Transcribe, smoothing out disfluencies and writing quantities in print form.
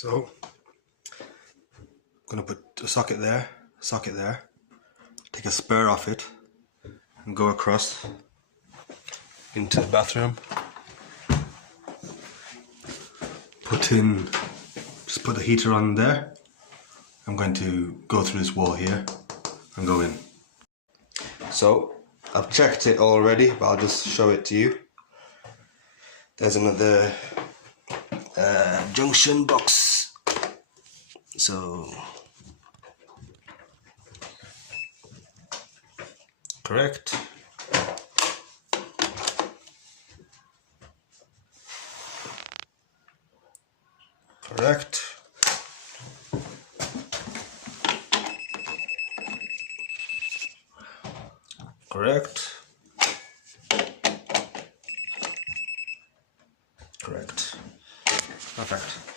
So I'm gonna put a socket there, take a spur off it and go across into the bathroom. Just put the heater on there. I'm going to go through this wall here and go in. So I've checked it already, but I'll just show it to you. There's another junction box. So correct. Correct. Correct. Correct. Perfect.